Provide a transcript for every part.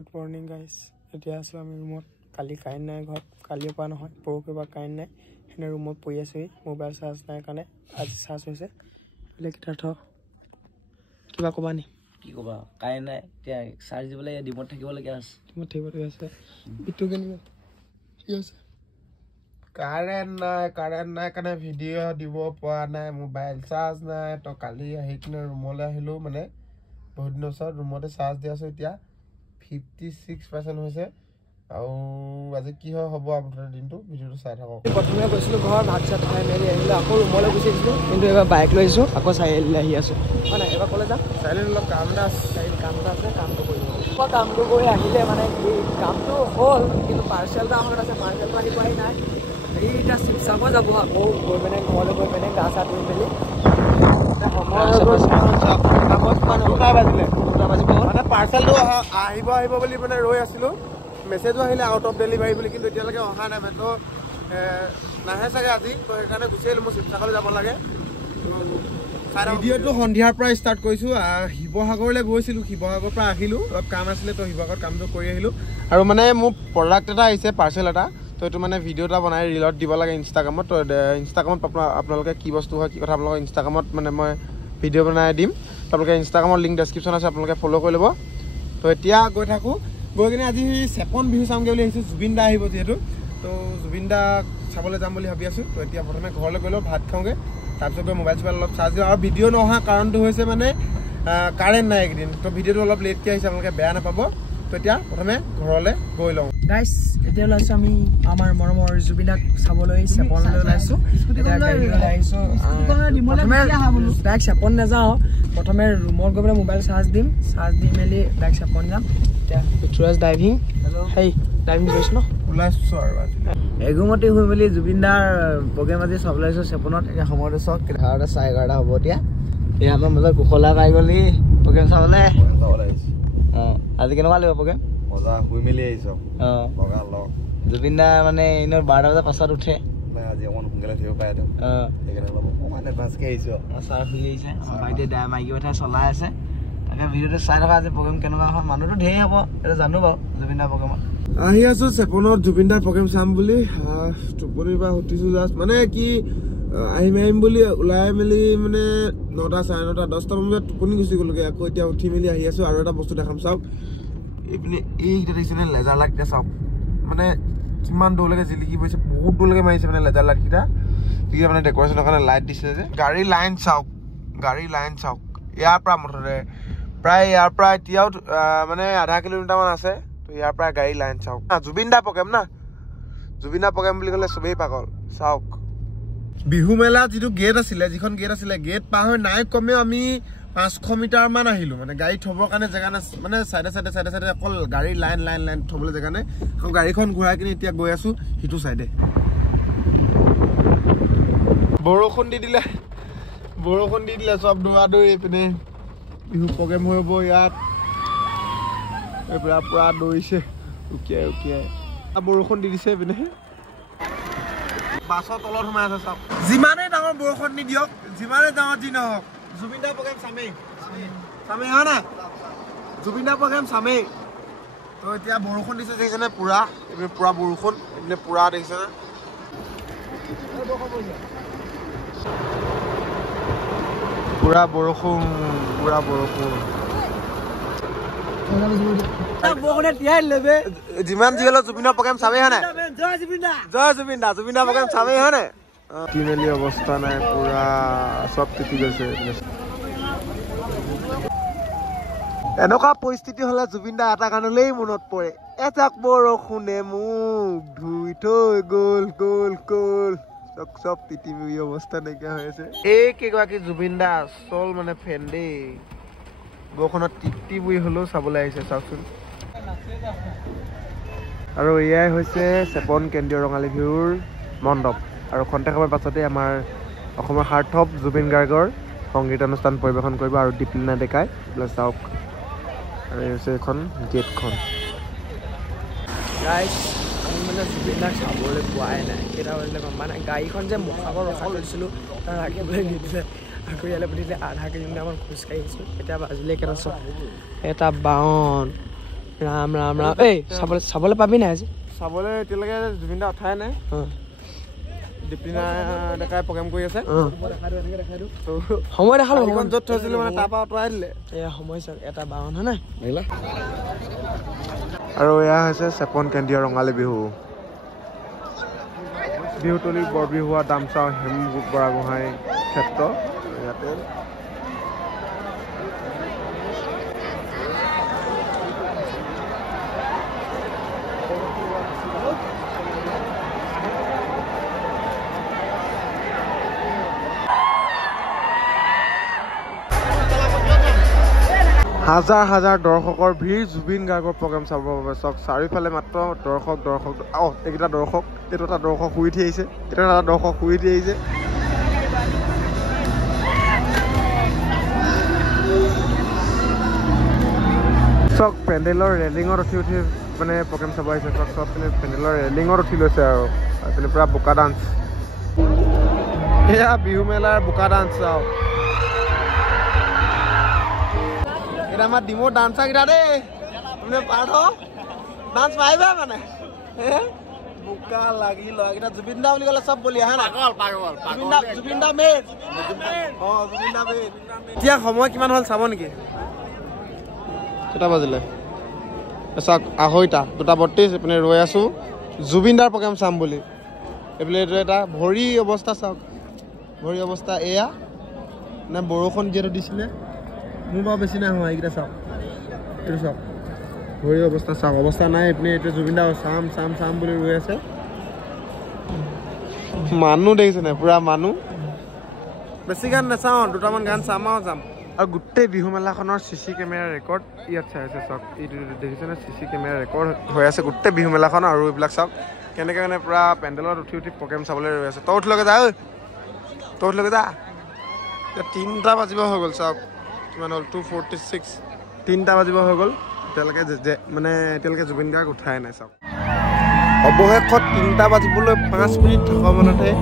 good morning guys এতিয়া আছোঁ আমি ৰুমত কালি কাৰেণ্ট নাই ঘৰত কালিৰ পৰা নহয় পৰহিৰ পৰা কাৰেণ্ট নাই সেনে ৰুমত পৰি আছোঁহি মোবাইল চাৰ্জ নাই কাৰণে আজি চাৰ্জ হৈছে বেলেগ কিতাৰ্থ কিবা ক'বা নি কি ক'বা কাৰেণ্ট নাই এতিয়া চাৰ্জ দিবলৈ ডিমত থাকিবলগীয়া আছে ডিমত থাকিবলগীয়া আছে ইটো কেনেকুৱা কি আছে কাৰেণ্ট নাই কাৰণে ভিডিঅ' দিব পৰা নাই মোবাইল চাৰ্জ নাই তো কালি আহি কিনে ৰুমলৈ আহিলোঁ মানে বহুত দিনৰ পিছত ৰুমতে চাৰ্জ দি আছোঁ এতিয়া 56% হৈছে আৰু আজি কি হয় হ'ব আপোনাৰ দিনটো ভিডিঅ'টো চাই থাকক প্ৰথমে গৈছিলোঁ ঘৰ ভাত চাত খাই মেলি আহিলোঁ আকৌ ৰুমলৈ গুচি আহিছিলোঁ কিন্তু এইবাৰ বাইক লৈ আহিছোঁ আকৌ চাৰিআলিলৈ আহি আছোঁ হয় নাই এইবাৰ ক'লে যাম চাৰিআলিত অলপ কাম এটা আছে কামটো কৰিব কামটো কৰি আহিলে মানে কি কামটো হ'ল কিন্তু পাৰ্চেল এটা অহাত আছে পাৰ্চেলটো আহি পোৱাহি নাই এতিয়া শিৱসাগৰ যাব আকৌ গৈ পিনে ঘৰলৈ গৈ পিনে গা চা ধুই মেলি মানে পাৰ্চেলটো আহিব বুলি মানে ৰৈ আছিলোঁ মেছেজো আহিলে আউট অফ ডেলিভাৰী বুলি কিন্তু এতিয়ালৈকে অহা নাই মানে তো নাহে চাগে আজি তো সেইকাৰণে গুচি আহিলোঁ মোৰ শিৱসাগৰলৈ যাব লাগে ভিডিঅ'টো সন্ধিয়াৰ পৰা ষ্টাৰ্ট কৰিছোঁ শিৱসাগৰলৈ গৈছিলোঁ শিৱসাগৰৰ পৰা আহিলোঁ অলপ কাম আছিলে তো শিৱসাগৰত কামটো কৰি আহিলোঁ আৰু মানে মোৰ প্ৰডাক্ট এটা আহিছে পাৰ্চেল এটা তো এইটো মানে ভিডিঅ' এটা বনাই ৰিলত দিব লাগে ইনষ্টাগ্ৰামত তো ইনষ্টাগ্ৰামত আপোনালোকে কি বস্তু হয় কি কথা আপোনালোকৰ ইনষ্টাগ্ৰামত মানে মই ভিডিঅ' বনাই দিম আপোনালোকে ইনষ্টাগ্ৰামৰ লিংক ডেছক্ৰিপশ্যন আছে আপোনালোকে ফ'ল' কৰি ল'ব তো এতিয়া গৈ থাকোঁ গৈ কিনে আজি চেপন বিহু চামগৈ বুলি আহিছোঁ জুবিন দা আহিব যিহেতু তো জুবিন দাক চাবলৈ যাম বুলি ভাবি আছোঁ তো এতিয়া প্ৰথমে ঘৰলৈ গৈ লওঁ ভাত খাওঁগৈ তাৰপিছত গৈ মোবাইল চোবাইল অলপ চাৰ্জ দিওঁ আৰু ভিডিঅ' নহা কাৰণটো হৈছে মানে কাৰেণ্ট নাই এইকেইদিন তো ভিডিঅ'টো অলপ লেটকৈ আহিছে আপোনালোকে বেয়া নাপাব তো এতিয়া প্ৰথমে ঘৰলৈ গৈ লওঁ গাইছ এতিয়া ওলাইছোঁ আমি আমাৰ মৰমৰ জুবিন দাক চাবলৈ চেপনলৈ ওলাইছোঁ এতিয়া গাড়ী লৈ আহিছোঁ ডাইৰেক্ট চেপন নাযাওঁ প্ৰথমে ৰুমত গৈ পেলাই মোবাইল চাৰ্জ দিম চাৰ্জ দি মেলি ডাইৰেক্ট চেপন যাম এতিয়া পিঠুৰাজ ড্ৰাইভিং হেই ড্ৰাইভিং কৰিছোঁ ন ওলাইছোঁ আৰু এগুমতি হৈ মেলি জুবিন দাৰ প্ৰগ্ৰেম আজি চাবলৈ আহিছোঁ চেপনত এতিয়া সময়টো চাওক 11:11 হ'ব এতিয়া এই আমাৰ মাজত কুশলা পাই গ'লি প্ৰগ্ৰেম চাবলৈ আজি কেনেকুৱা লাগিব প্ৰগ্ৰেম মজা শুই মেলি আহিছোঁ জুবিন দা মানে এনেও 12টা বজাৰ পাছত উঠে আজি অকণ সোনকালে থাকিব পাৰে সেইকাৰণে অলপ অকণমান এডভান্সকৈ আহিছোঁ চাৰ শুই আহিছে ভাইটিয়ে মাইকী কথাই চলাই আছে তাকে ভিডিঅ'টো চাই থকা আজি প্ৰগ্ৰেম কেনেকুৱা হয় মানুহটো ঢেৰ হ'ব এইটো জানো বাৰু জুবিন দাৰ প্ৰগ্ৰেমত আহি আছোঁ চেপনত জুবিন দাৰ প্ৰগ্ৰেম চাম বুলি টোপনিৰ পৰা উঠিছোঁ জাষ্ট মানে কি আহিম বুলি ওলাই মেলি মানে 9টা 9:30 10টামান বজাত টোপনি গুচি গ'লোগৈ আকৌ এতিয়া উঠি মেলি আহি আছোঁ আৰু এটা বস্তু দেখাম চাওক এইপিনে এইকেইটা দেখিছেনে লেজাৰ লাইটকেইটা চাওক মানে কিমান দূৰলৈকে জিলিকি পৰিছে বহুত দূৰলৈকে মাৰিছে মানে লেজাৰ লাইটকেইটা যিকেইটা মানে ডেক'ৰেশ্যনৰ কাৰণে লাইট দিছে যে গাড়ী লাইন চাওক ইয়াৰ পৰা মুঠতে প্ৰায় ইয়াৰ পৰা এতিয়াও মানে আধা কিলোমিটাৰমান আছে তো ইয়াৰ পৰা গাড়ী লাইন চাওক জুবিন দা প্ৰগ্ৰেম বুলি ক'লে চবেই পাগল চাওক বিহু মেলা যিখন গেট আছিলে গেট পাৰ হৈ নাই কমেও আমি 500 মিটাৰমান আহিলোঁ মানে গাড়ী থ'বৰ কাৰণে জেগা নাই মানে চাইডে অকল গাড়ী লাইন থ'বলৈ জেগা নাই আকৌ গাড়ীখন ঘূৰাই কিনে এতিয়া গৈ আছোঁ সিটো চাইডে বৰষুণ দি দিলে চব দৌৰা-দৌৰি এইপিনে বিহু প্ৰগ্ৰেম হৈ হ'ব ইয়াত পুৰা দৌৰিছে উকিয়াই বৰষুণ দি দিছে এইপিনে বাছৰ তলত সোমাই আছে চাওক যিমানেই ডাঙৰ বৰষুণ নিদিয়ক যিমানেই ডাঙৰ যি নহওক জুবিন দাৰ প্ৰগ্ৰেম চামেই হয় না জুবিন দাৰ প্ৰগ্ৰেম চামেই তো এতিয়া বৰষুণ দিছে দেখিছেনে পুৰা বৰষুণ এইপিনে পুৰা দেখিছেনে পুৰা বৰষুণ যিমান যি হ'লেও জুবিনৰ প্ৰগ্ৰেম চামেই হয় নাই জয় জুবিন দা প্ৰগ্ৰেম চামেই হয় নাই মেলি অৱস্থা নাই পুৰা চব তিতি গৈছে এনেকুৱা পৰিস্থিতি হ'লে জুবিন দা এটা গানলেই মনত পৰে এজাক বৰষুণে মোক ধুই থৈ গ'ল চব তিতি মিৰি অৱস্থা নাইকিয়া হৈ আছে এই কেইগৰাকী জুবিন দা আচল মানে ফেন দেই বৰষুণত তিতি বুৰি হ'লেও চাবলৈ আহিছে চাওকচোন আৰু এয়াই হৈছে চেপন কেন্দ্ৰীয় ৰঙালী বিহুৰ মণ্ডপ আৰু খন্তেক সময়ৰ পাছতে আমাৰ অসমৰ সাৰ্থক জুবিন গাৰ্গৰ সংগীতানুষ্ঠান পৰিৱেশন কৰিব আৰু দীপলিনা ডেকাই চাওক আৰু এই হৈছে এখন গেটখন আমি মানে জুবিন দাক চাবলৈ পোৱাই নাই কেইটা বাজিলে মানে গাড়ীখন যে মুখাবৰ ৰখাই লৈছিলোঁ তাৰ ৰাখিবলৈ নিদিলে আকৌ ইয়ালৈ পঠিয়ালে আধা কিলোমিটাৰমান খোজকাঢ়ি আহিছোঁ এতিয়া বাজিলে কেইটা 1:52 ৰাম ৰাম ৰাম এই চাবলৈ পাবি নাই আজি চাবলৈ এতিয়ালৈকে জুবিন দা উঠাই নাই দীপিনা ডেকাই প্ৰগ্ৰেম কৰি আছে সময় দেখালো য'ত থৈছিলো মানে তাৰ পৰা আঁতৰাই দিলে এয়া সময় চাওক 1:52 হয় নাই আৰু এয়া হৈছে চেপন কেন্দ্ৰীয় ৰঙালী বিহু বিহুতলী বৰ বিহুৱা দামচাও হেম বৰাগোহাঁই ক্ষেত্ৰ ইয়াতে হাজাৰ হাজাৰ দৰ্শকৰ ভিৰ জুবিন গাৰ্গৰ প্ৰগ্ৰেম চাবৰ বাবে চাওক চাৰিওফালে মাত্ৰ দৰ্শক এইকেইটা দৰ্শক এইটো এটা দৰ্শক শুই উঠি আহিছে চাওক পেণ্ডেলৰ ৰেলিঙত উঠি মানে প্ৰগ্ৰেম চাব আহিছে চাওক চব পিনে পেণ্ডেলৰ ৰেলিঙত উঠি লৈছে আৰু পিনে পুৰা বোকা ডান্স এয়া বিহু মেলাৰ বোকা ডান্স চাওক আমাৰ ডিমৰ ডান্সাৰ কেইটা দেই মানে পাৰ্থ ডান্স পাৰিবা মানে বোকা লাগি ল'ৰাকেইটা জুবিন দা বুলি ক'লে চব বলিয়া হা জুবিন দা মেইন এতিয়া সময় কিমান হ'ল চাব নেকি কেইটা বাজিলে চাওক 2:30 2:32 এইপিনে ৰৈ আছো জুবিন দাৰ প্ৰগ্ৰেম চাম বুলি এইফালে এইটো এটা ভৰি অৱস্থা চাওক ভৰি অৱস্থা এয়া নে বৰষুণ যিহেতু দিছিলে মোৰ বাৰু বেছি নাই হোৱা এইকেইটা চাওক এইটো চাওক ভৰি অৱস্থা চাওক অৱস্থা নাই এইপিনে এইটো জুবিন দা চাম বুলি ৰৈ আছে মানুহ দেখিছে নাই পুৰা মানুহ বেছি গান নাচাওঁ 2টামান গান চাম আৰু যাম আৰু গোটেই বিহু মেলাখনৰ CC কেমেৰা ৰেকৰ্ড ইয়াত চাই আছে চাওক এইটো দেখিছে নে CC কেমেৰা ৰেকৰ্ড হৈ আছে গোটেই বিহু মেলাখন আৰু এইবিলাক চাওক কেনেকৈ মানে পুৰা পেণ্ডেলত উঠি প্ৰগ্ৰেম চাবলৈ ৰৈ আছে তই উঠিলগৈ যা এতিয়া 3টা বাজিব হৈ গ'ল চাওক কিমান হ'ল 2:46 3টা বাজিব হৈ গ'ল এতিয়ালৈকে জুবিন গাৰ্গ উঠাই নাই চাওক অৱশেষত 3টা বাজিবলৈ 5 মিনিট থকা মানতহে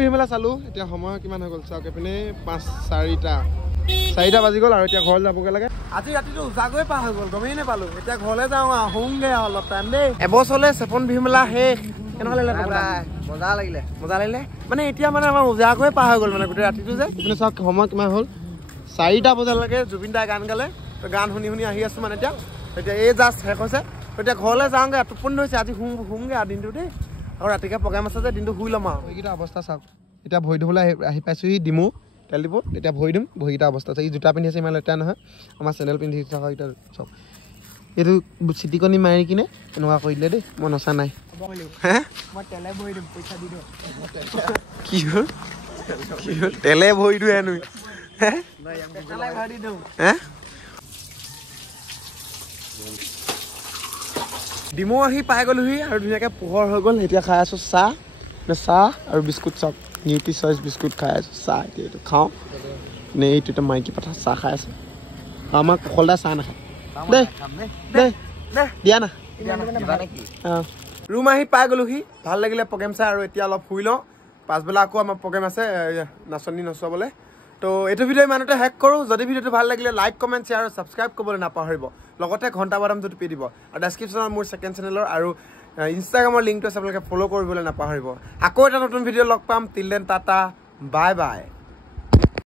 বিহু মেলা চালো এতিয়া সময় কিমান হৈ গ'ল চাওক এপিনে 4টা বাজি গ'ল আৰু এতিয়া ঘৰলৈ যাবগৈ লাগে আজি ৰাতিটো উজাগৈ পাৰ হৈ গ'ল গমেই নাপালো এতিয়া ঘৰলৈ যাওঁ আহোঁগে অলপ টাইম দেই এবছৰলৈ চেপন বিহু মেলা শেষ কেনেকুৱা লাগিলে মজা লাগিলে মানে এতিয়া মানে আমাৰ উজাগৈ পাৰ হৈ গ'ল মানে গোটেই ৰাতিটো যে এপিনে চাওক সময় কিমান হ'ল 4টা বজালৈকে জুবিন দাই গান গালে গান শুনি আহি আছো মানে এতিয়া এই জাষ্ট শেষ হৈছে এতিয়া ঘৰলৈ যাওঁগে টোপনি ধৰিছে আজি শুমগে আৰু দিনটো দেই আৰু ৰাতিকে প্ৰগ্ৰেম আছে যে দিনটো শুই ল'ম আৰু এইকেইটা অৱস্থা চাওক এতিয়া ভৰি ধুবলৈ আহি পাইছোহি ডিমু তেল দিব এতিয়া ভৰি দিম ভৰিকেইটা অৱস্থা আছে ই জোতা পিন্ধি আছে ইমান লেতেৰা নহয় আমাৰ চেণ্ডেল পিন্ধি থকা এতিয়া চাওক এইটো চিটিকনি মাৰি কিনে এনেকুৱা কৰি দিলে দেই মই নচা নাই কি হ'ল তেলে ভৰি দিওঁ এনো ডিমৌ আহি পাই গ'লোহি আৰু ধুনীয়াকৈ পোহৰ হৈ গ'ল এতিয়া খাই আছোঁ চাহ আৰু বিস্কুট চব নিউট্ৰি চইচ বিস্কুট খাই আছোঁ চাহ এতিয়া এইটো খাওঁ নে এইটো এটা মাইকী পাঠা চাহ খাই আছে আমাৰ কুশলদা চাহ নাখায় দেই দিয়া না ৰুম আহি পাই গ'লোহি ভাল লাগিলে প্ৰগ্ৰেম চাই আৰু এতিয়া অলপ শুই লওঁ পাছবেলা আকৌ আমাৰ প্ৰগ্ৰেম আছে নাচনী নচুৱাবলৈ তো এইটো ভিডিঅ' ইমানতে শেষ কৰোঁ যদি ভিডিঅ'টো ভাল লাগিলে লাইক কমেণ্ট শ্বেয়াৰ আৰু ছাবস্ক্ৰাইব কৰিবলৈ নাপাহৰিব লগতে ঘণ্টা বাদামটো টিপি দিব আৰু ডেছক্ৰিপশ্যনত মোৰ ছেকেণ্ড চেনেলৰ আৰু ইনষ্টাগ্ৰামৰ লিংকটো আছে আপোনালোকে ফ'ল' কৰিবলৈ নাপাহৰিব আকৌ এটা নতুন ভিডিঅ' লগ পাম till then tata bye bye